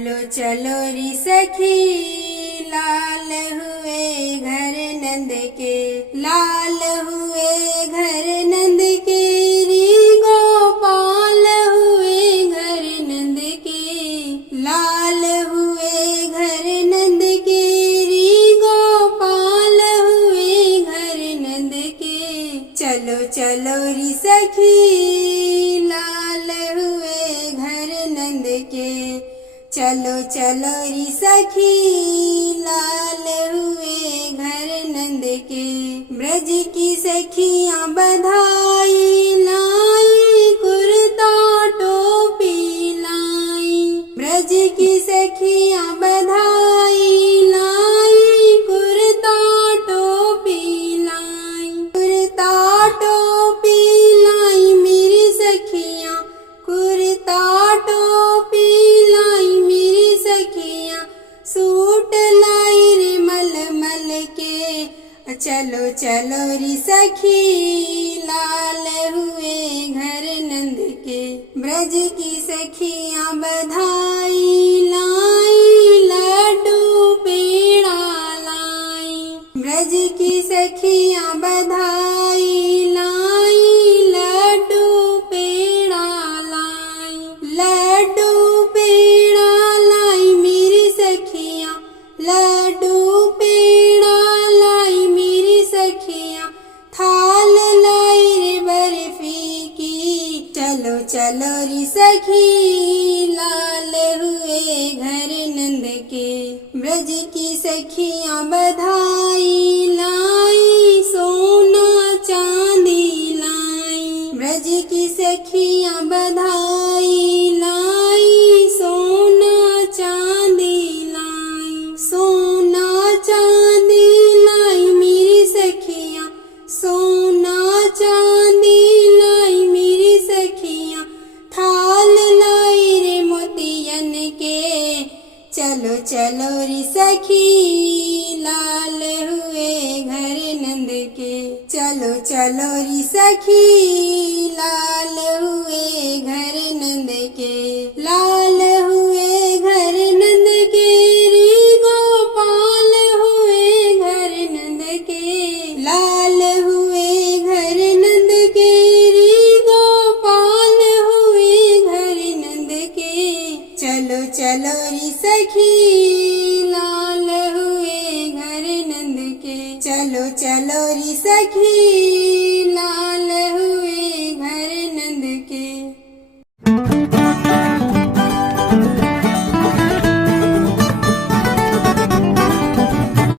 चलो चलो री सखी, लाल हुए घर नंद के, लाल हुए घर नंद के, री गोपाल हुए घर नंद के, लाल हुए घर नंद के, री गोपाल हुए घर नंद के। चलो चलो री सखी, लाल हुए घर नंद के, चलो चलो री सखी, लाल हुए घर नंद के। ब्रज की सखियां बधाई लाई, कुर्ता टोपी लाई। ब्रज की सखियां बधाई लाई, कुर्ता टोपी लाई। कुर्ता टोपी लाई मेरी सखियां, कुर्ता टोपी लाई मेरी सखियां। सूट लाई रे मलमल के, चलो चलो री सखी, लाल हुए घर नंद के। ब्रज की सखियां बधाई लाई, लड्डू पेड़ा लाई। ब्रज की सखियां बधाई लाई, लड्डू पेड़ा लाई। लड्डू पेड़ा लाई मेरी सखियां, लड्डू पेड़ा लाई मेरी सखियां। थाल लाई रे बर्फी की, चलो चलो री सखी, लाल हुए घर नंद के। ब्रज की सखियां बधाई लाई, सोना चांदी लाई। ब्रज की सखियां बधाई लाई, सोना चांदी लाई। सोना चांदी लाई मेरी सखियां, सोना चांदी लाई मेरी सखियां। थाल लाई रे मोतियन के, चलो चलो री सखी, लाल हुए घर नंद के। चलो चलो री सखी, लाल हुए घर नंद के। लाल हुए घर नंद के, री गोपाल हुए घर नंद के। लाल हुए घर नंद के, री गोपाल हुए घर नंद के। चलो चलो री सखी, लाल हुए घर नंद के। चलो चलो री सखी।